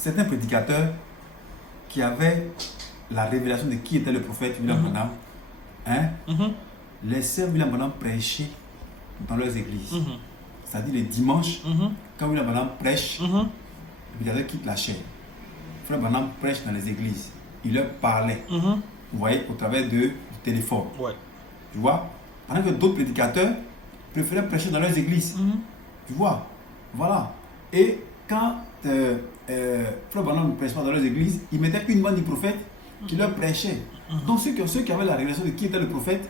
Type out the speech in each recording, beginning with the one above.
certains prédicateurs qui avaient la révélation de qui était le prophète William Branham, laissaient William Branham prêcher dans leurs églises. C'est-à-dire les dimanches, quand William Branham prêche, le prédicateur quitte la chaire. William Branham prêche dans les églises. Il leur parlait, vous voyez, au travers du téléphone. Ouais. Tu vois? Pendant que d'autres prédicateurs préféraient prêcher dans leurs églises. Tu vois? Voilà. Et quand Frère Branham ne prêchait pas dans leurs églises, ils mettaient une bande du prophète qui leur prêchait. Donc ceux qui avaient la révélation de qui était le prophète,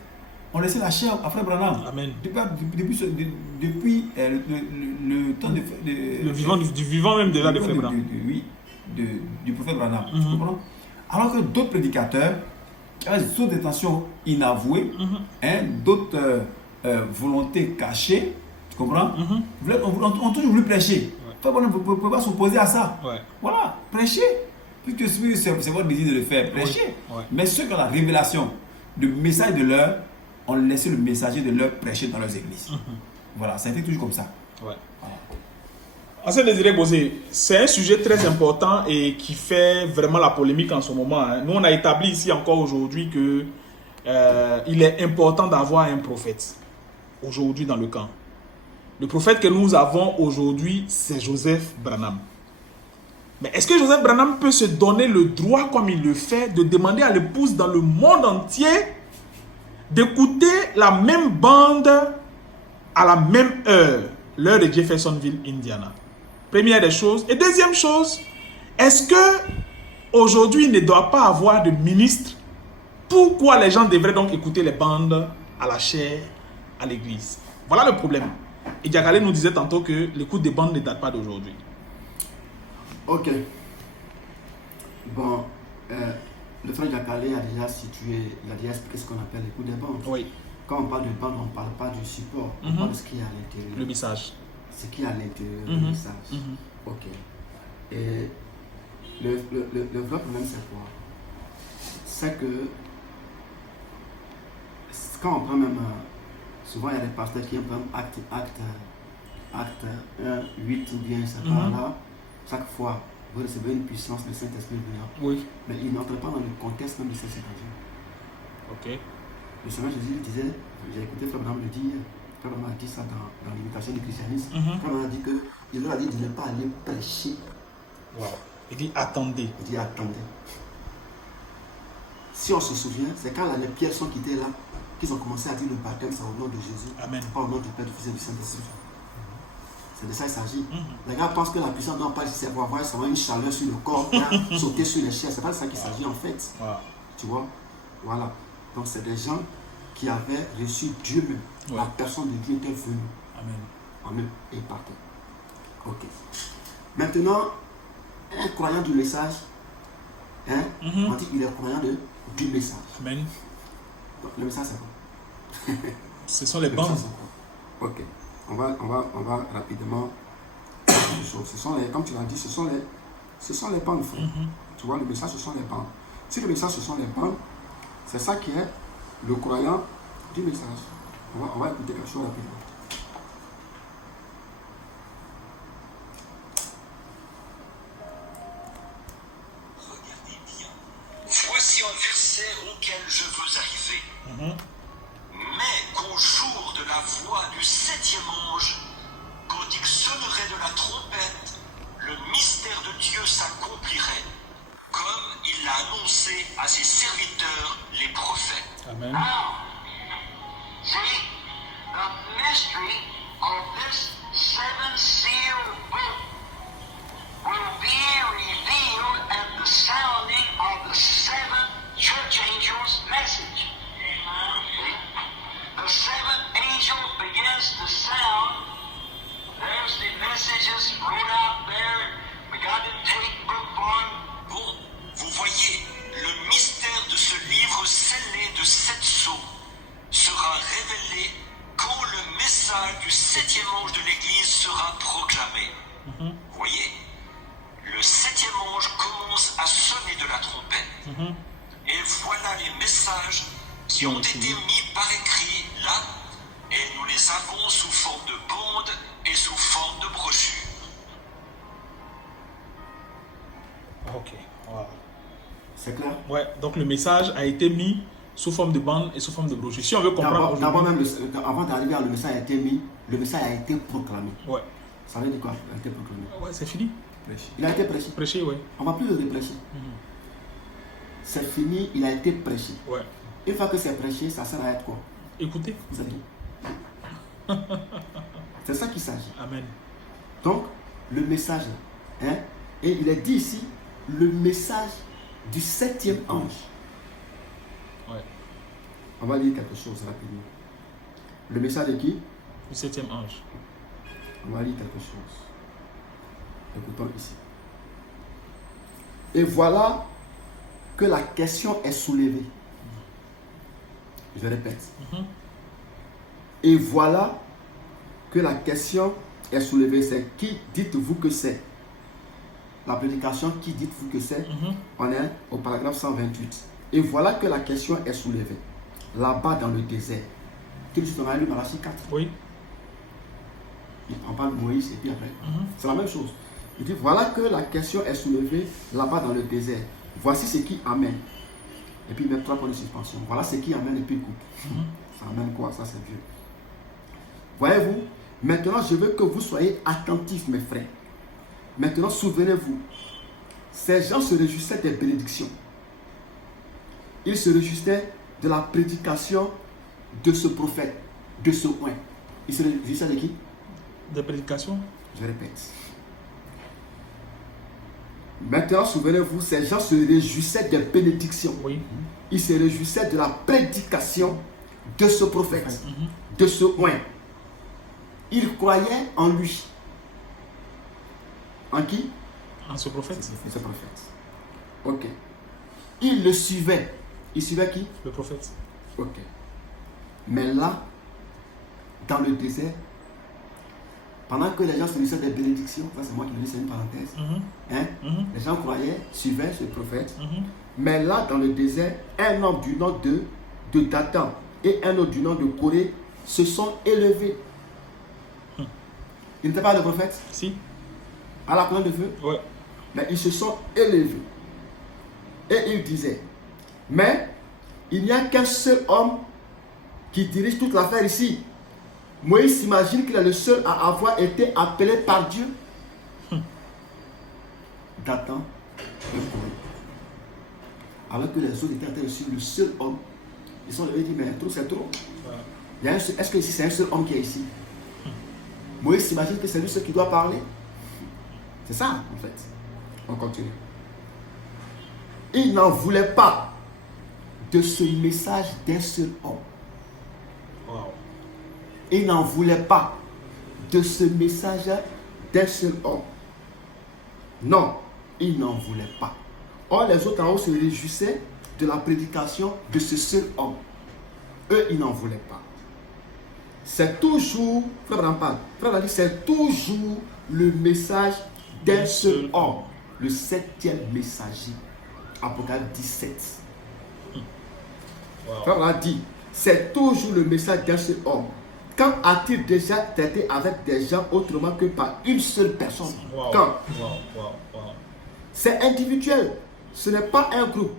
on laissait la chair à Frère Branham. Amen. Depuis le temps du vivant même déjà de Frère Branham. Du prophète Branham. Tu comprends? Alors que d'autres prédicateurs qui avaient d'autres intentions inavouées, d'autres volontés cachées, tu comprends? ont toujours voulu prêcher. Frère Branham ne peut pas s'opposer à ça. Voilà, prêcher. Puisque c'est votre désir de le faire, prêcher. Mais ceux qui ont la révélation du message de l'heure, on laissait le messager de l'heure prêcher dans leurs églises. Voilà, ça a été toujours comme ça. Ancien Désiré Bosé, c'est un sujet très important et qui fait vraiment la polémique en ce moment. Nous, on a établi ici encore aujourd'hui que il est important d'avoir un prophète aujourd'hui dans le camp. Le prophète que nous avons aujourd'hui, c'est Joseph Branham. Mais est-ce que Joseph Branham peut se donner le droit, comme il le fait, de demander à l'épouse dans le monde entier d'écouter la même bande à la même heure, l'heure de Jeffersonville, Indiana? Première des choses. Et deuxième chose, est-ce que aujourd'hui il ne doit pas avoir de ministre? Pourquoi les gens devraient donc écouter les bandes à la chair, à l'église? Voilà le problème. Et Diakale nous disait tantôt que l'écoute des bandes ne date pas d'aujourd'hui. Ok. Bon, le frère Diakale a déjà situé, il a déjà expliqué ce qu'on appelle l'écoute des bandes. Oui. Quand on parle de bande, on ne parle pas du support, on parle de ce qu'il y a à l'intérieur. Le message. Ce qu'il y a à l'intérieur du message. Ok. Et le vrai problème, c'est quoi? C'est que quand on prend même, souvent il y a des pasteurs qui prennent acte 1, 8 ou bien c'est par là, chaque fois vous recevez une puissance du Saint-Esprit venant. Oui. Mais il n'entre pas dans le contexte même de cette situation. Ok. Le Seigneur Jésus disait, j'ai écouté Frère Branham le dire, Frère Branham a dit ça dans l'imitation du christianisme. Frère Branham a dit que, il leur a dit de ne pas aller prêcher. Wow. Il dit attendez. Il dit attendez. Si on se souvient, c'est quand les pierres sont quittées là, qu'ils ont commencé à dire le baptême, c'est au nom de Jésus. Amen. Pas au nom du Père, du Fils et du Saint-Esprit. C'est de ça qu'il s'agit. Les gars pensent que la puissance ne doit pas c'est pour avoir une chaleur sur le corps, sauter sur les chairs. C'est pas de ça qu'il s'agit en fait. Tu vois? Voilà. Donc c'est des gens qui avaient reçu Dieu même. La personne de Dieu était venue. Amen. Et ils partaient. Ok. Maintenant, un croyant du message, on dit qu'il est croyant du message. Amen. Donc, le message c'est quoi? Ce sont les bandes. Ok. On va rapidement. Ce sont les, comme tu l'as dit, ce sont les bandes, frère. Tu vois, le message, ce sont les bandes. Si le message, ce sont les bandes, c'est ça qui est le croyant du message. On va écouter quelque chose rapidement. Regardez bien. Voici un verset auquel je veux arriver. Mais qu'au jour de la voix du 7e ange, quand il sonnerait de la trompette, le mystère de Dieu s'accomplirait, comme il l'a annoncé à ses serviteurs, les prophètes. Amen. See, the mystery of this 7-seal book will be revealed at the sounding of the 7 church angels' message. The 7th angel begins to sound. There's the messages wrote out there. We got to take book form. Bon, vous voyez, le mystère de ce livre scellé de 7 sceaux sera révélé quand le message du 7e ange de l'Église sera proclamé. Vous voyez, le 7e ange commence à sonner de la trompette. Et voilà les messages qui ont été mis par écrit là, et nous les avons sous forme de bandes et sous forme de brochures. Ok. Wow. C'est clair? Ouais, donc le message a été mis sous forme de bande et sous forme de brochure. Si on veut comprendre D'abord aujourd'hui... même, avant d'arriver à le message a été mis, le message a été proclamé. Ouais. Ça veut dire quoi? Il a été proclamé. Ouais, c'est fini. Il a été prêché. Prêcher, ouais. On ne va plus le prêcher. C'est fini, il a été prêché. Ouais. Une fois que c'est prêché, ça sert à être quoi? Écoutez. C'est tout. C'est ça qu'il s'agit. Amen. Donc, le message, hein, et il est dit ici, le message du 7e ange. Ouais. On va lire quelque chose rapidement. Le message de qui? Le 7e ange. On va lire quelque chose. Écoutons ici. Et voilà que la question est soulevée. Je répète. Et voilà que la question est soulevée. C'est qui dites-vous que c'est? La prédication, qui dites-vous que c'est? On est au paragraphe 128. Et voilà que la question est soulevée. Là-bas dans le désert. Tout de suite, on a lu Malachie 4. Oui. On parle de Moïse et puis après. C'est la même chose. Il dit, voilà que la question est soulevée là-bas dans le désert. Voici ce qui amène. Et puis il met 3 points de suspension. Voilà ce qui amène et puis il coupe. Ça amène quoi? Ça c'est Dieu. Voyez-vous, maintenant je veux que vous soyez attentifs mes frères. Maintenant souvenez-vous, ces gens se réjouissaient des bénédictions. Ils se réjouissaient de la prédication de ce prophète, de ce oint. Ils se réjouissaient de qui? Des prédications. Je répète. Maintenant, souvenez-vous, ces gens se réjouissaient des bénédictions. Oui. Ils se réjouissaient de la prédication de ce prophète, de ce oint. Ils croyaient en lui. En qui? En ce prophète. Ce prophète. Ok. Ils le suivaient. Ils suivaient qui? Le prophète. Ok. Mais là, dans le désert, pendant que les gens se réjouissaient des bénédictions, ça c'est moi qui le dis, c'est une parenthèse. Les gens croyaient, suivaient ce prophète. Mais là, dans le désert, un homme du nom de Dathan et un autre du nom de Corée se sont élevés. Ils n'étaient pas le prophète? Si. À la colonne de feu? Ouais. Mais ils se sont élevés. Et ils disaient, mais il n'y a qu'un seul homme qui dirige toute l'affaire ici. Moïse s'imagine qu'il est le seul à avoir été appelé par Dieu. Dathan et Corée. Alors que les autres étaient en train de suivre le seul homme. Ils sont levés et disent, mais trop c'est trop. Est-ce que ici c'est un seul homme qui est ici? Moïse s'imagine que c'est lui seul qui doit parler. C'est ça en fait. On continue. Il n'en voulait pas de ce message d'un seul homme. Wow. Il n'en voulait pas de ce message d'un seul homme. Non, il n'en voulait pas. Or, les autres en haut se réjouissaient de la prédication de ce seul homme. Eux, ils n'en voulaient pas. C'est toujours, frère Rampal, c'est toujours le message d'un seul homme. Le 7e messager. Apocalypse 17. Wow. Frère a dit, c'est toujours le message d'un seul homme. Quand a-t-il déjà traité avec des gens autrement que par une seule personne? Wow. Quand? Wow. C'est individuel. Ce n'est pas un groupe.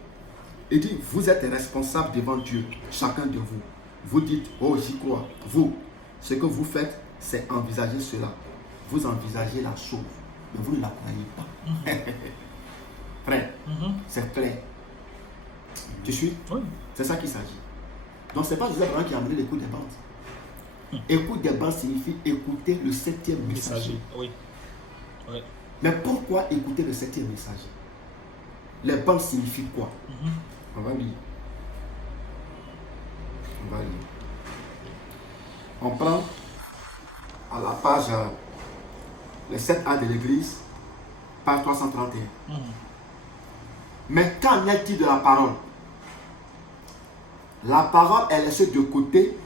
Il dit, vous êtes responsable devant Dieu, chacun de vous. Vous dites, oh j'y crois. Vous, ce que vous faites, c'est envisager cela. Vous envisagez la chose, mais vous ne la croyez pas. Frère, c'est clair. Tu suis? Oui. C'est ça qu'il s'agit. Donc c'est pas Joseph qui a amené l'écoute des bandes. Écoute des bandes signifie écouter le 7e messager. Oui. Mais pourquoi écouter le 7e messager? Les bandes signifient quoi? On va lire. On prend à la page les 7A de l'église, page 331. Mais qu'en est-il de la parole? La parole est laissée de côté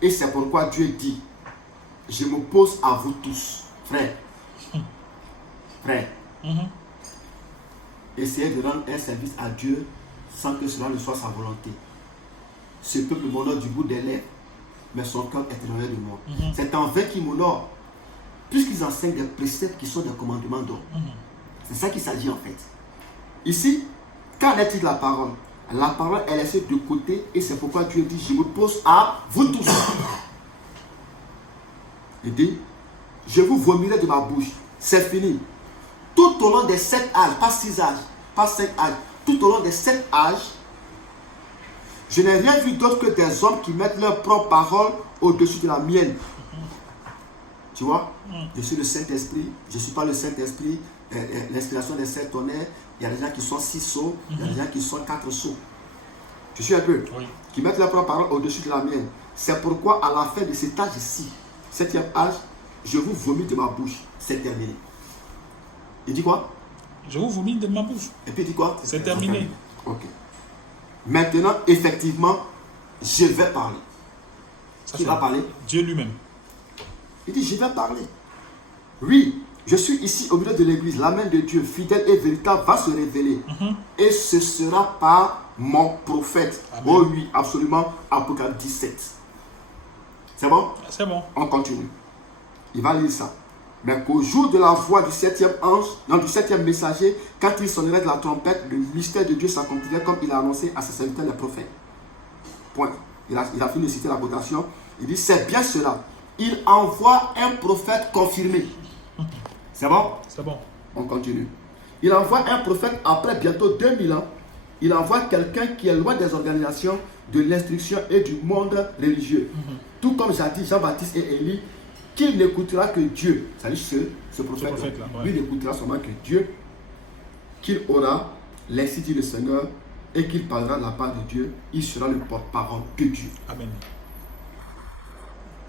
et c'est pourquoi Dieu dit, je m'oppose à vous tous, frères. Frères. Essayez de rendre un service à Dieu sans que cela ne soit sa volonté. Ce peuple m'honore du bout des lèvres, mais son cœur est éloigné de moi. C'est en vain qu'ils m'honorent, puisqu'ils enseignent des préceptes qui sont des commandements d'ordre. C'est ça qu'il s'agit en fait. Ici, qu'en est-il de la parole? La parole est laissée de côté et c'est pourquoi Dieu dit, je me pose à vous tous. Il dit, je vous vomirai de ma bouche. C'est fini. Tout au long des 7 âges, pas 6 âges, pas 5 âges, tout au long des 7 âges, je n'ai rien vu d'autre que des hommes qui mettent leur propre parole au-dessus de la mienne. Tu vois, je suis le Saint-Esprit, je ne suis pas le Saint-Esprit, l'inspiration des 7 tonnerres, il y a des gens qui sont 6 sceaux, il y a des gens qui sont 4 sceaux. Tu suis un peu? Oui. Qui mettent leur propre parole au-dessus de la mienne. C'est pourquoi à la fin de cet âge ici, 7e âge, je vous vomis de ma bouche. C'est terminé. Il dit quoi? Je vous vomis de ma bouche. Et puis il dit quoi? C'est terminé. Ok. Maintenant, effectivement, je vais parler. Qui va parler? Dieu lui-même. Il dit, je vais parler. Oui, je suis ici au milieu de l'église. La main de Dieu, fidèle et véritable, va se révéler. Et ce sera par mon prophète. Amen. Oh oui, absolument. Apocalypse 17. C'est bon? C'est bon. On continue. Il va lire ça. Mais qu'au jour de la voix du 7e ange, non, du 7e messager, quand il sonnerait de la trompette, le mystère de Dieu s'accomplirait comme il a annoncé à ses serviteurs les prophètes. Point. Il a fini de citer la quotation. Il dit, c'est bien cela. Il envoie un prophète confirmé. C'est bon? C'est bon. On continue. Il envoie un prophète après bientôt 2000 ans. Il envoie quelqu'un qui est loin des organisations, de l'instruction et du monde religieux. Tout comme jadis Jean-Baptiste et Élie, qu'il n'écoutera que Dieu. C'est-à-dire ce prophète-là. Ouais. Lui n'écoutera seulement que Dieu, qu'il aura l'institut du Seigneur et qu'il parlera de la part de Dieu. Il sera le porte-parole de Dieu. Amen.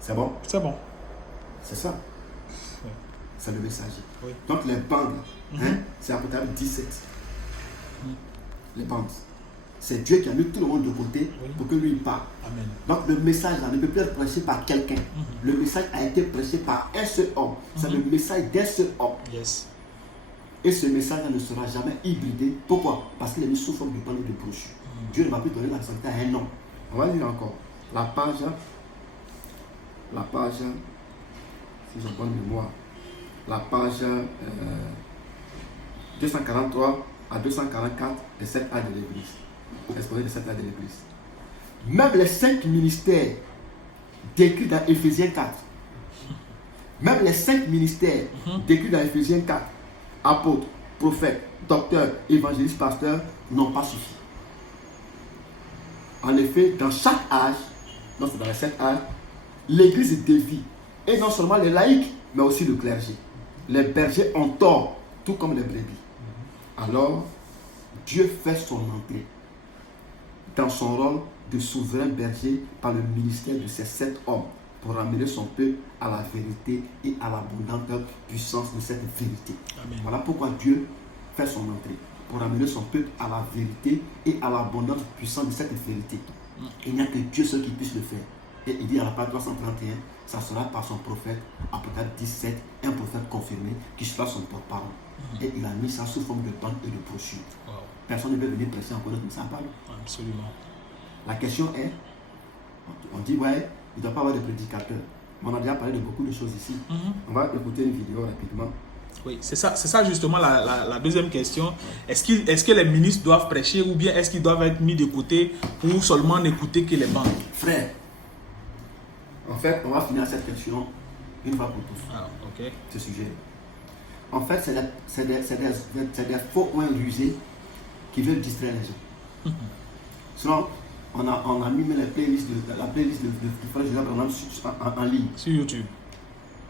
C'est bon? C'est bon. C'est ça. Oui. C'est le messager. Oui. Donc les bandes, c'est Apocalypse 17. Les bandes. C'est Dieu qui a mis tout le monde de côté pour que lui il parle. Amen. Donc le message là ne peut plus être prêché par quelqu'un. Le message a été prêché par un seul homme. C'est le message d'un seul homme. Yes. Et ce message là ne sera jamais hybridé. Pourquoi? Parce qu'il est mis sous forme de bande de brochure. Dieu ne va plus donner la santé à un homme. On va lire encore. La page, si j'ai bonne mémoire, la page 243 à 244 des 7 âges de l'Église. Exposé des 7 âges de l'Église. Même les 5 ministères décrits dans Éphésiens 4. Même les 5 ministères décrits dans Éphésiens 4, apôtres, prophètes, docteurs, évangélistes, pasteurs, n'ont pas suffi. En effet, dans chaque âge, non, c'est dans les 7 âges, l'Église dévie. Et non seulement les laïcs, mais aussi le clergé. Les bergers ont tort, tout comme les brebis. Alors, Dieu fait son entrée dans son rôle de souverain berger par le ministère de ces 7 hommes pour ramener son peuple à la vérité et à l'abondante puissance de cette vérité. Amen. Voilà pourquoi Dieu fait son entrée, pour ramener son peuple à la vérité et à l'abondante puissance de cette vérité. Il n'y a que Dieu seul qui puisse le faire. Et il dit à la page 331, ça sera par son prophète, Apocalypse 17, un prophète confirmé qui sera son porte-parole. Et il a mis ça sous forme de bande et de brochure. Wow. Personne ne peut venir prêcher encore comme ça, parle. Absolument. La question est, on dit ouais, il ne doit pas avoir de prédicateur. Mais on a déjà parlé de beaucoup de choses ici. On va écouter une vidéo rapidement. Oui, c'est ça justement la deuxième question. Est-ce que les ministres doivent prêcher ou bien est-ce qu'ils doivent être mis de côté pour seulement n'écouter que les bandes? Frère, en fait, on va finir cette question une fois pour tous. Ah, ok. Ce sujet. En fait, c'est des faux points rusés qui veulent distraire les gens. Sinon, on a mis la playlist de Frère Joseph Branham en ligne. Sur YouTube.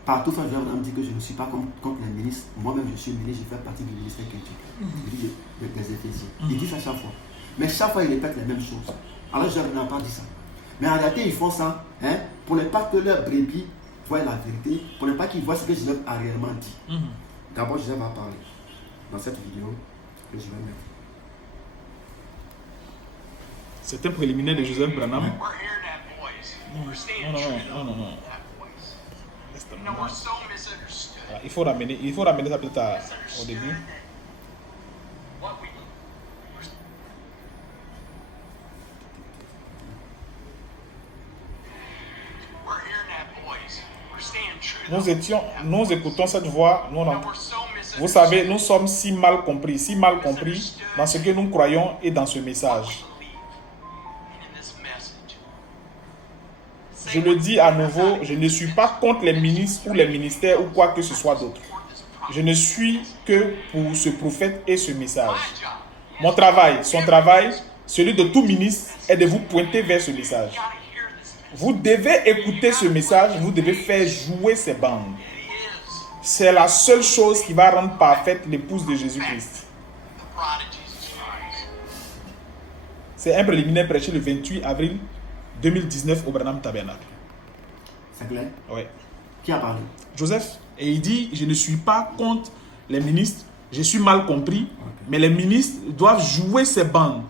Partout, Frère Joseph Branham dit que je ne suis pas contre les ministres. Moi-même, je suis ministre, je fais partie du ministère chrétien. Il dit des Éphésiens. Il dit ça chaque fois. Mais chaque fois, il répète les mêmes choses. Alors, je n'ai pas dit ça. Mais en réalité, ils font ça pour ne pas que leurs brebis voient la vérité, pour ne pas qu'ils voient ce que Joseph a réellement dit. D'abord, Joseph va parler dans cette vidéo que je vais mettre. C'est un préliminaire de Joseph Branham. We're hearing that voice. We're staying true to that voice. You know, we're so misunderstood. Il faut ramener ça peut-être au début. What we We're hearing that voice. We're staying true to Nous écoutons cette voix, nous You know, we're so misunderstood. Vous savez, nous sommes si mal compris dans ce que nous croyons et dans ce message. Je le dis à nouveau, je ne suis pas contre les ministres ou les ministères ou quoi que ce soit d'autre. Je ne suis que pour ce prophète et ce message. Mon travail, son travail, celui de tout ministre est de vous pointer vers ce message. Vous devez écouter ce message, vous devez faire jouer ces bandes. C'est la seule chose qui va rendre parfaite l'épouse de Jésus-Christ. C'est un préliminaire prêché le 28 avril 2019 au Branham Tabernacle. C'est clair? Oui. Qui a parlé? Joseph. Et il dit, je ne suis pas contre les ministres, je suis mal compris, mais les ministres doivent jouer ces bandes.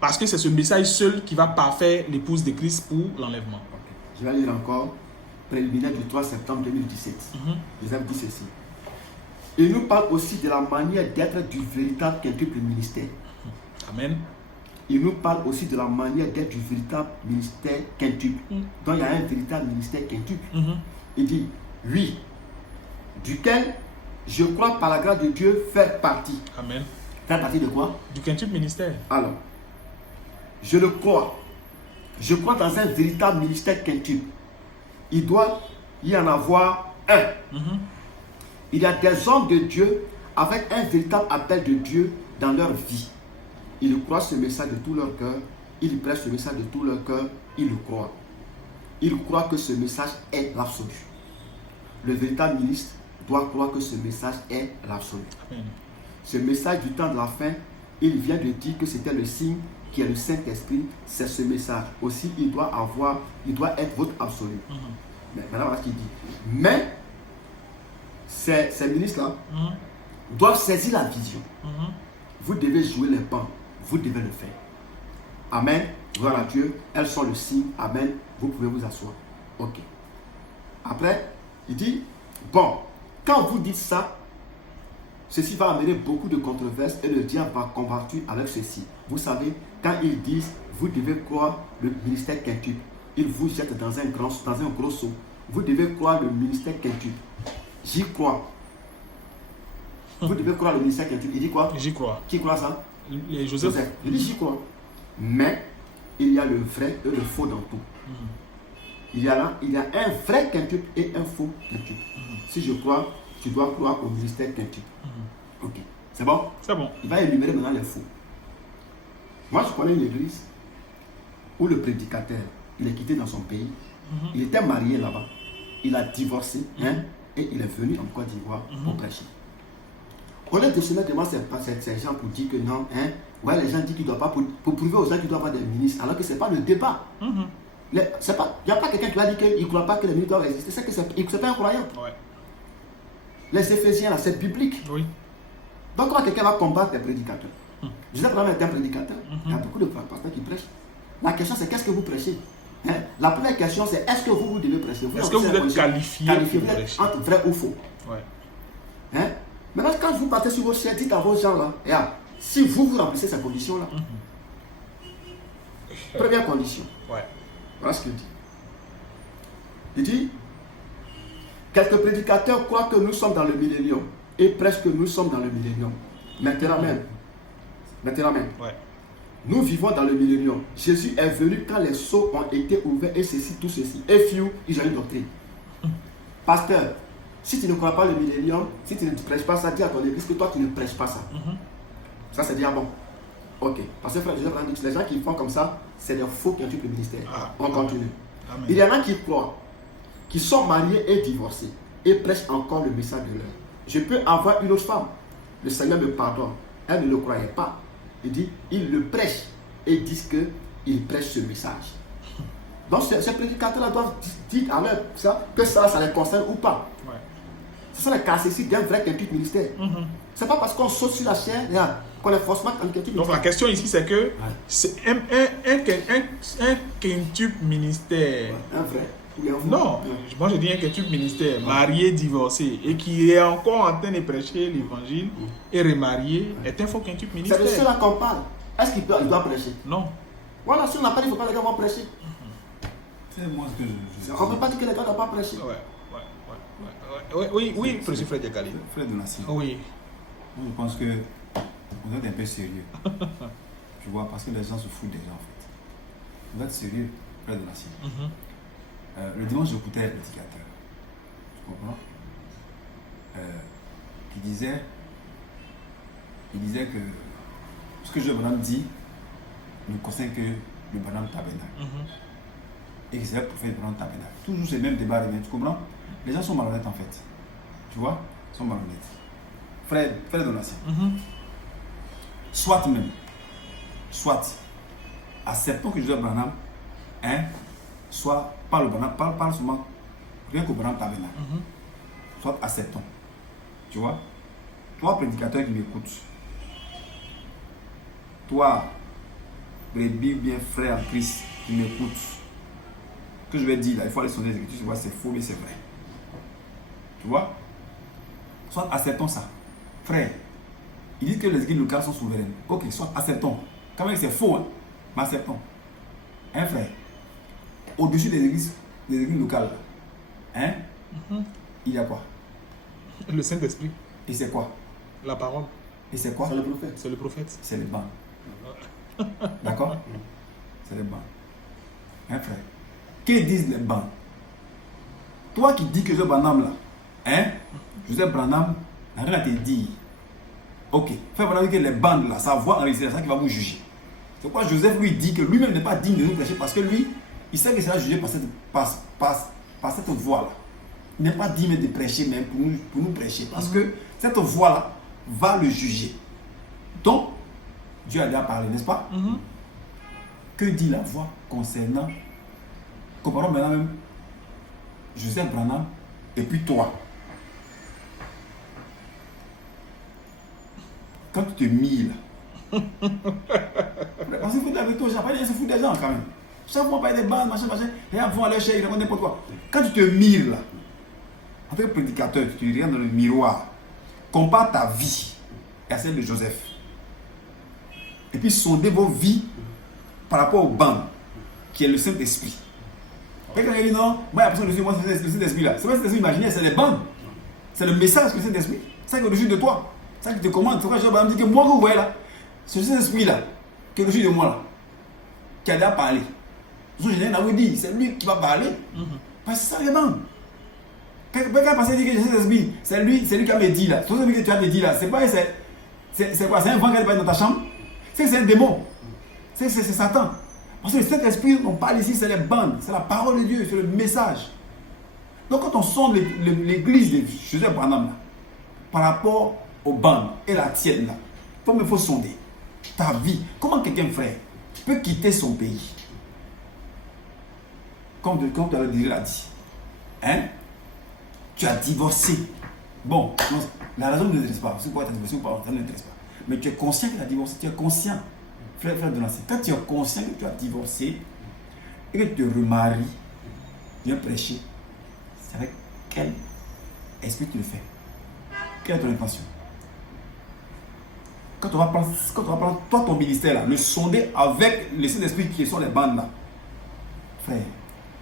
Parce que c'est ce message seul qui va parfaire l'épouse de Christ pour l'enlèvement. Je vais lire encore, préliminaire du 3 septembre 2017. Joseph dit ceci. Il nous parle aussi de la manière d'être du véritable quintuple ministère. Amen. Il nous parle aussi de la manière d'être du véritable ministère quintuple. Donc il y a un véritable ministère quintuple. Il dit, oui, duquel je crois par la grâce de Dieu faire partie. Amen. Faire partie de quoi? Du quintuple ministère. Alors, je le crois. Je crois dans un véritable ministère quintuple. Il doit y en avoir un. Il y a des hommes de Dieu avec un véritable appel de Dieu dans leur vie. Ils croient ce message de tout leur cœur. Ils prêchent ce message de tout leur cœur. Ils le croient. Ils croient que ce message est l'absolu. Le véritable ministre doit croire que ce message est l'absolu. Ce message du temps de la fin, il vient de dire que c'était le signe qui est le Saint-Esprit. C'est ce message. Aussi, il doit être votre absolu. Mais voilà ce qu'il dit. Mais ces ministres-là doivent saisir la vision. Vous devez jouer les bancs. Vous devez le faire. Amen. Gloire à Dieu. Elles sont le signe. Amen. Vous pouvez vous asseoir. Ok. Après, il dit, bon, quand vous dites ça, ceci va amener beaucoup de controverses et le diable va combattre avec ceci. Vous savez, quand ils disent, vous devez croire le ministère quintuple, ils vous jettent dans un gros seau. Vous devez croire le ministère quintuple. J'y crois. Vous devez croire le ministère quintuple. Il dit quoi? J'y crois. Qui croit ça? Joseph. Il dit j'y crois. Mais il y a le vrai et le faux dans tout. Il y a un vrai quintuple et un faux quintuple. Si je crois, tu dois croire au ministère quintuple. Ok. C'est bon? C'est bon. Il va énumérer maintenant les faux. Moi, je connais une église où le prédicateur, il est quitté dans son pays. Il était marié là-bas. Il a divorcé et il est venu en Côte d'Ivoire pour prêcher. On est de se mettre devant ces gens pour dire que non, ouais, les gens disent qu'ils ne doivent pas, pour prouver aux gens qu'ils doivent avoir des ministres, alors que ce n'est pas le débat. Il n'y a pas quelqu'un qui va dire qu'il ne croit pas que les ministres doivent exister, c'est que ce n'est pas un croyant. Ouais. Les Éphésiens, là, c'est biblique. Oui. Donc, quand quelqu'un va combattre les prédicateurs, je sais que est un prédicateur, il y a beaucoup de pasteurs qui prêchent. La question, c'est qu'est-ce que vous prêchez? La première question, c'est est-ce que vous devez prêcher? Est-ce que vous êtes qualifié pour prêcher? Entre vrai ou faux. Ouais. Maintenant, quand vous partez sur vos chairs, dites à vos gens là, si vous remplissez ces conditions-là, première condition, voilà ce qu'il dit. Il dit, quelques prédicateurs croient que nous sommes dans le millénium et prêchent que nous sommes dans le millénium. Maintenant même, nous vivons dans le millénium. Jésus est venu quand les sceaux ont été ouverts et ceci, tout ceci. Et few, ils ont une doctrine. Pasteur, si tu ne crois pas le millénium, si tu ne prêches pas ça, dis à ton église que toi tu ne prêches pas ça. Ça c'est dire bon. Ok. Parce que frère, les gens qui font comme ça, c'est des faux qui ont le ministère. On continue. Amen. Il y en a qui croient, qui sont mariés et divorcés et prêchent encore le message de l'heure. Je peux avoir une autre femme. Le Seigneur me pardonne. Elle ne le croyait pas. Il dit, ils le prêchent et disent qu'ils prêchent ce message. Donc ces prédicateurs-là doivent dire à l'heure que ça les concerne ou pas. C'est ça la caractéristique d'un vrai quintuple ministère. C'est pas parce qu'on saute sur la chair qu'on est forcément un quintuple ministère. Donc la question ici c'est que c'est un quintuple ministère. Un vrai. Non, moi je dis un quintuple ministère, marié, divorcé, et qui est encore en train de prêcher l'évangile et remarié, est un faux quintuple ministère. C'est de cela qu'on parle. Est-ce qu'il doit prêcher? Non. Voilà, si on n'a pas dit qu'il ne faut pas les gars vont prêcher. C'est moi ce que je On ne peut pas dire que les gars ne doivent pas prêcher. Oui, président Frère Diakali. Frère de Nation. Oui. Moi, je pense que on doit être un peu sérieux. Tu vois, parce que les gens se foutent des gens en fait. On doit être sérieux, frère de l'acier. Le dimanche, j'écoutais le prédicateur. Tu comprends? Qui disait que ce que Joël Branham dit ne concerne que le Branham Tabernacle. Et que c'est le prophète Branham Tabernacle. Toujours ces mêmes débats reviennent, tu comprends? Les gens sont malhonnêtes en fait. Tu vois? Ils sont malhonnêtes. Frère de l'ancien. Soit, acceptons que Joël Branham, soit, parle seulement, rien qu'au Branham Tabernacle. Soit acceptons. Tu vois? Toi, prédicateur qui m'écoute, toi, brebis bien frère en Christ qui m'écoute, que je vais dire là, il faut aller sur les écritures, tu vois, c'est faux mais c'est vrai. Tu vois? Soit acceptons ça. Frère, ils disent que les églises locales sont souveraines. Ok, soit acceptons. Quand même c'est faux, mais acceptons. Frère, au-dessus des églises locales, il y a quoi? Le Saint-Esprit. Et c'est quoi? La parole. Et c'est quoi? C'est le prophète. C'est le prophète. C'est les bancs. D'accord? C'est les bancs. Frère. Que disent les bancs? Toi qui dis que Joseph Branham là, Joseph Branham n'a rien à te dire. Ok. Frère Branham dit que les bandes là, sa voix enregistrée, c'est ça qui va vous juger. C'est pourquoi Joseph lui dit que lui-même n'est pas digne de nous prêcher parce que lui, il sait qu'il sera jugé par cette voix là. Il n'est pas digne de prêcher même pour nous prêcher parce que cette voix là va le juger. Donc, Dieu a déjà parlé, n'est-ce pas? Que dit la voix concernant, comparons maintenant même Joseph Branham et puis toi. Quand tu te mis là, parce qu'il faut être avec toi, il se fout des gens quand même. Chaque fois, on parle des bandes, machin, et après, vont aller chercher, ils racontent n'importe quoi. Quand tu te mires là, en tant que prédicateur, tu regardes dans le miroir, compare ta vie à celle de Joseph. Et puis sondez vos vies par rapport au banc qui est le Saint-Esprit. Quelqu'un dit non, moi il y a personne dessus, moi c'est le Saint-Esprit là. C'est pas le Saint-Esprit imaginaire, c'est les bandes. C'est le message que le Saint-Esprit. C'est ça qui est au-dessus de toi. C'est ça qui te commande. C'est pourquoi je me dis que moi que vous voyez là, c'est le Saint-Esprit là, qui est au-dessus de moi là, qui a déjà parlé. Je n'ai rien à vous dire, c'est lui qui va parler. Parce que c'est ça les bandes. Quelqu'un pense dire que le Saint-Esprit, c'est lui qui a me dit là. Tout ce que tu as me dit là, c'est pas c'est quoi? C'est un vent qui est dans ta chambre? C'est un démon. C'est Satan. Parce que cet esprit dont on parle ici, c'est les bandes, c'est la parole de Dieu, c'est le message. Donc quand on sonde l'église de Joseph Branham là, par rapport aux bandes et la tienne là, il faut sonder ta vie. Comment quelqu'un, frère, peut quitter son pays? Comme tu l'as dit. Tu as divorcé. Bon, non, la raison ne t'intéresse pas. C'est pourquoi tu as divorcé ou pas, ça ne t'intéresse pas. Mais tu es conscient que tu as divorcé, tu es conscient. Frère de l'ancien, quand tu es conscient que tu as divorcé et que tu te remaries, tu viens prêcher, c'est avec quel esprit tu le fais? Quelle est ton intention? Quand on va prendre toi ton ministère là, le sonder avec le Saint-Esprit qui sont les bandes là, frère,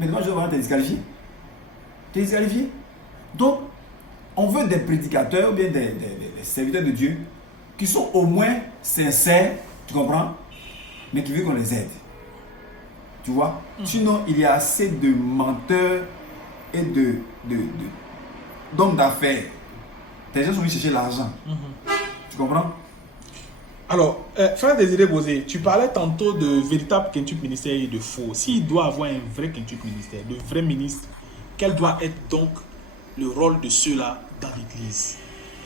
mais moi je vais vraiment te disqualifier. Te disqualifier. Donc, on veut des prédicateurs ou bien des serviteurs de Dieu qui sont au moins sincères, tu comprends? Mais qui veulent qu'on les aide. Tu vois? Sinon, il y a assez de menteurs et d'hommes d'affaires. Les gens sont venus chercher l'argent. Tu comprends? Alors, frère Désiré Bosé, tu parlais tantôt de véritable quintuple ministère et de faux. S'il doit avoir un vrai quintuple ministère, de vrai ministre, quel doit être donc le rôle de ceux-là dans l'église?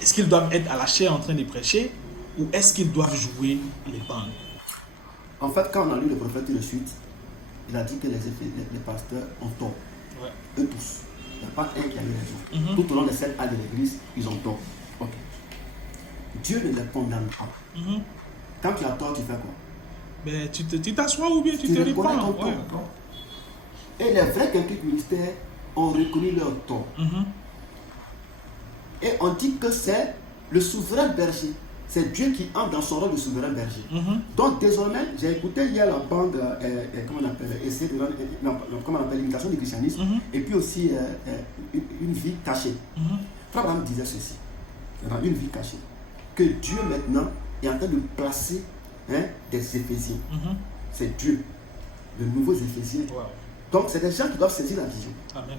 Est-ce qu'ils doivent être à la chaire en train de prêcher ou est-ce qu'ils doivent jouer les bandes? En fait, quand on a lu le prophète tout de suite, il a dit que les pasteurs ont tort. Ouais. Eux tous. Il n'y a pas un qui a eu raison. Tout au long des 7 ans de l'église, ils ont tort. Ok. Dieu ne les condamne pas. Quand tu as tort, tu fais quoi? Ben, tu t'assois ou bien tu te répands. Ouais. Et les vrais quintuple ministères ont reconnu leur tort. Et on dit que c'est le souverain berger. C'est Dieu qui entre dans son rôle de souverain berger. Donc désormais, j'ai écouté hier la bande, comment on appelle, l'imitation du christianisme, et puis aussi une vie cachée. Frère Branham disait ceci, dans une vie cachée, que Dieu maintenant est en train de placer des Éphésiens. C'est Dieu, de nouveaux Éphésiens. Wow. Donc, c'est des gens qui doivent saisir la vision. Amen.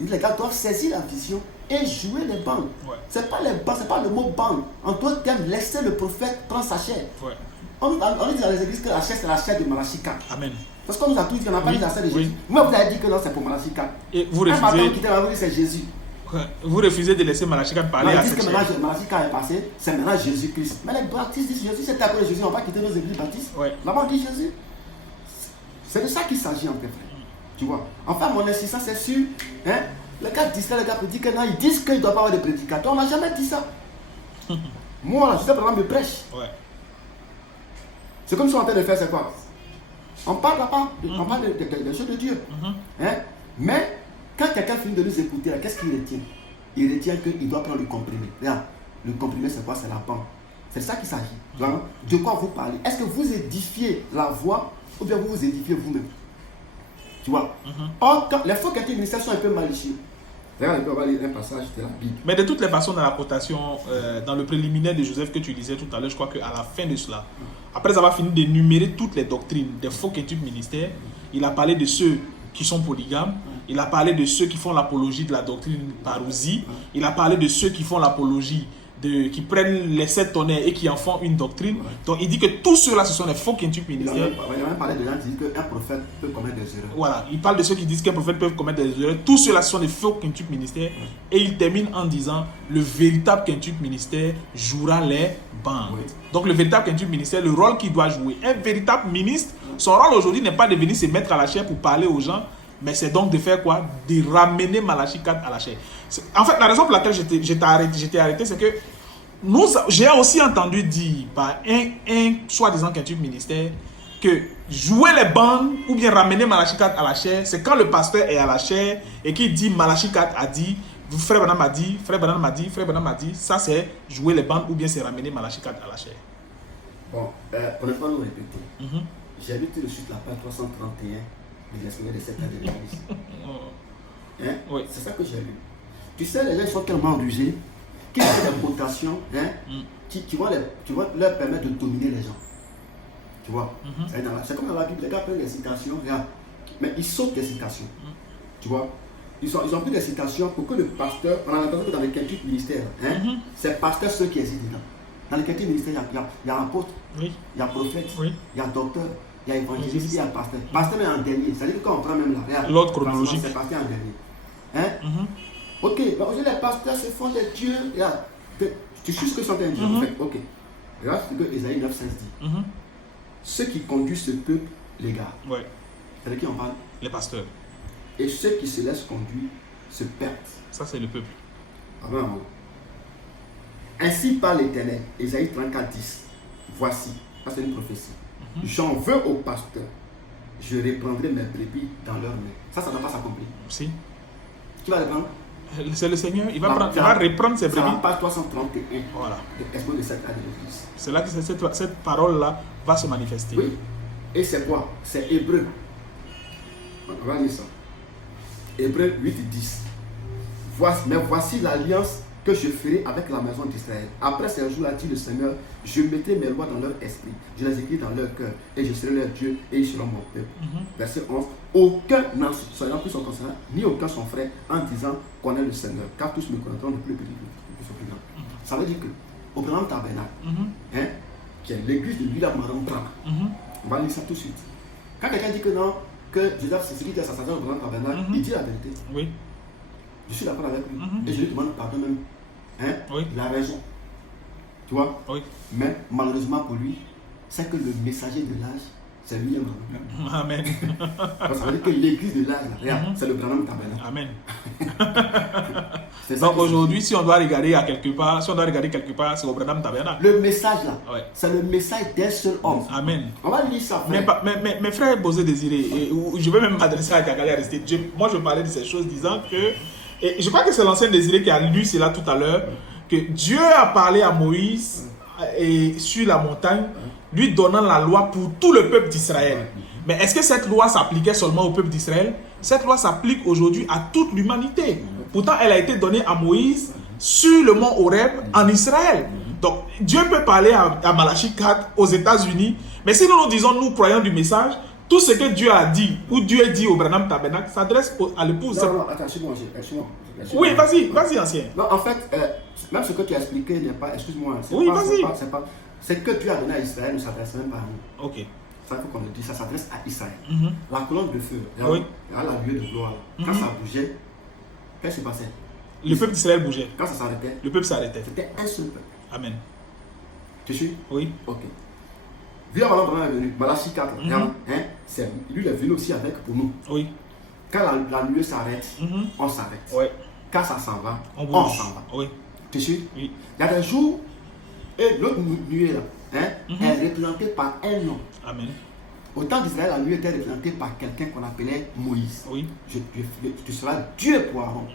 Les gars doivent saisir la vision et jouer les bandes. Ouais. C'est pas les bandes, c'est pas le mot bande. En d'autres termes, laisser le prophète prendre sa chair. Ouais. On dit dans les églises que la chair, c'est la chair de Malachie 4. Amen. Parce qu'on nous a tous dit qu'on n'a pas Oui, dit la chair de oui. Jésus. Moi, vous avez dit que non, c'est pour Malachie 4. Et vous Un matin, refusez, qui était là, vous dites c'est Jésus. vous refusez de laisser Malachie 4 parler Non, à ils disent cette que chair. maintenant, Malachie 4 est passé, c'est maintenant Jésus-Christ. Mais les baptistes disent Jésus, c'est à cause de Jésus, on va quitter nos églises baptistes. Ouais. Là-bas, on dit Jésus. C'est de ça qu'il s'agit en fait. Tu vois. Enfin, mon insistance, c'est sûr. Hein? Le gars disent que les gars disent que non, ils disent qu'il ne doit pas avoir de prédicateur. On n'a jamais dit ça. Moi, je sais par exemple, je prêche. Ouais. C'est comme si on était en train de faire, c'est quoi? On parle là-bas, on parle des choses de Dieu. Hein? Mais quand quelqu'un finit de nous écouter, là, qu'est-ce qu'il retient? Il retient qu'il doit prendre le comprimé. Regarde, le comprimé, c'est quoi? C'est la bande. C'est ça qu'il s'agit. De quoi vous parlez? Est-ce que vous édifiez la voix ou bien vous vous édifiez vous-même? Tu vois? Or, les faux chrétiens ministères sont un peu malicieux. Regarde, on va lire un passage de la Bible. Mais de toutes les façons, dans la quotation, dans le préliminaire de Joseph que tu lisais tout à l'heure, je crois qu'à la fin de cela, après avoir fini d'énumérer toutes les doctrines des faux chrétiens ministères, il a parlé de ceux qui sont polygames, il a parlé de ceux qui font l'apologie de la doctrine parousie, il a parlé de ceux qui font l'apologie qui prennent les 7 tonnerres et qui en font une doctrine. Donc il dit que tous ceux-là, ce sont les faux quintuple ministères. Il a même parlé de gens qui disent qu'un prophète peut commettre des erreurs. Voilà, il parle de ceux qui disent qu'un prophète peut commettre des erreurs. Tous ceux-là sont des faux quintuple ministères. Et il termine en disant le véritable quintuple ministère jouera les bandes. Oui. Donc le véritable quintuple ministère, le rôle qu'il doit jouer. Un véritable ministre, son rôle aujourd'hui n'est pas de venir se mettre à la chair pour parler aux gens, mais c'est donc de faire quoi? De ramener Malachie 4 à la chair. En fait, la raison pour laquelle j'étais arrêté, c'est que j'ai aussi entendu dire par un soi-disant quintuple ministère que jouer les bandes ou bien ramener Malachie 4 à la chair, c'est quand le pasteur est à la chair et qu'il dit Malachie 4 a dit, frère Branham m'a dit, frère Branham m'a dit, frère Branham m'a dit, ça c'est jouer les bandes ou bien c'est ramener Malachie 4 à la chair. Bon, pour ne pas nous répéter, j'ai vu tout de suite la page 331 de l'Espagnol de cette année de l'Église. Hein? Oui. C'est ça que j'ai lu. Tu sais, les gens sont tellement rusés qu'ils font des quotations qui vont leur permettre de dominer les gens. Tu vois? C'est comme dans la Bible, les gars prennent des citations, regarde, mais ils sautent des citations. Tu vois? Ils ont pris des citations pour que le pasteur, on a l'impression que dans les quintuple ministères, c'est pasteur ceux qui existent dedans. Dans les quintuple ministères, il y a apôtre, il y a prophète, il y a docteur, il y a évangéliste, il y a pasteur. Pasteur est en dernier, c'est-à-dire que quand on prend même là, l'ordre chronologique, c'est pasteur en dernier. Ok, donc aujourd'hui les pasteurs se font des dieux. Regarde, tu sais ce que sont en train de dire en fait. Ok, regarde ce que Ésaïe 9,16 dit. Ceux qui conduisent ce peuple, les gars, c'est de qui on parle? Les pasteurs. Et ceux qui se laissent conduire se perdent. Ça c'est le peuple. Amen. Ainsi parle l'Éternel, Ésaïe 34,10. Voici, ça c'est une prophétie. J'en veux aux pasteurs, je reprendrai mes brebis dans leurs mains. Ça ne doit pas s'accomplir. Si. Qui va reprendre? C'est le Seigneur, il va reprendre ses brebis. C'est la page 331 voilà. de l'Esprit de cette année de l'Église. C'est là que cette parole-là va se manifester. Oui. Et c'est quoi? C'est Hébreu. On va lire ça. Hébreu 8,10. Mais voici l'alliance que je ferai avec la maison d'Israël. Après ces jours, a dit le Seigneur, je mettrai mes lois dans leur esprit, je les écris dans leur cœur, et je serai leur Dieu, et ils seront mon peuple. Verset 11. Aucun n'enseignant plus son concernant, ni aucun son frère, en disant qu'on est le Seigneur, car tous me connaîtront le plus petit que le plus grand. Ça veut dire que, au Branham Tabernacle, qui est l'église de William Marion Branham, on va lire ça tout de suite. Quand quelqu'un dit que non, que Joseph c'est celui qui est assassin au Branham Tabernacle, il dit la vérité. Oui. Je suis d'accord avec lui. Et je lui demande pardon même. Il a raison. Tu vois? Mais malheureusement pour lui, c'est que le messager de l'âge, c'est lui. Amen. Ça veut dire que l'église de l'âge, c'est le Branham Tabernacle. Amen. Donc aujourd'hui, si on doit regarder quelque part, c'est au Branham Tabernacle. Le message là, c'est le message d'un seul homme. Amen. On va lire ça. Mais frère Bosé Désiré, je vais même m'adresser à Kakali Aristide. Moi, je parlais de ces choses disant que, et je crois que c'est l'ancien Désiré qui a lu cela tout à l'heure, que Dieu a parlé à Moïse et sur la montagne, lui donnant la loi pour tout le peuple d'Israël. Mais est-ce que cette loi s'appliquait seulement au peuple d'Israël? Cette loi s'applique aujourd'hui à toute l'humanité. Pourtant, elle a été donnée à Moïse sur le mont Horeb en Israël. Donc, Dieu peut parler à Malachie 4 aux États-Unis, mais si nous disons, nous croyons du message, tout ce que Dieu a dit, ou Dieu dit au Branham Tabernacle, s'adresse à l'épouse. Non, attends, excuse-moi. Oui, vas-y, ancien. Non, en fait, même ce que tu as expliqué n'est pas, excuse-moi, oui, vas-y. C'est que Dieu a donné à Israël ne s'adresse même pas à nous. Ok. Ça, il faut qu'on le dise, ça s'adresse à Israël. La colonne de feu, il y a la nuée de gloire. Quand ça bougeait, qu'est-ce qui se passait? Le peuple d'Israël bougeait. Quand ça s'arrêtait, le peuple s'arrêtait. C'était un seul peuple. Amen. Tu suis? Oui. Ok. Vu avant est venu, Malachie 4, regarde, lui il est venu aussi avec pour nous. Oui. Quand la nuée s'arrête, on s'arrête. Oui. Quand ça s'en va, on s'en va. Oui. Tu suis? Oui. Il y a des jours, et l'autre nuée là, est représentée par un nom. Amen. Au temps d'Israël, la nuée était représentée par quelqu'un qu'on appelait Moïse. Oui. Tu seras Dieu pour Aaron.